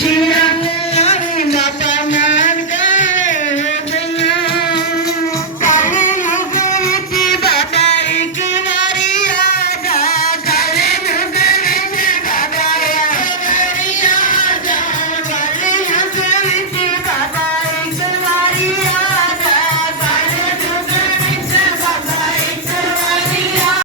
She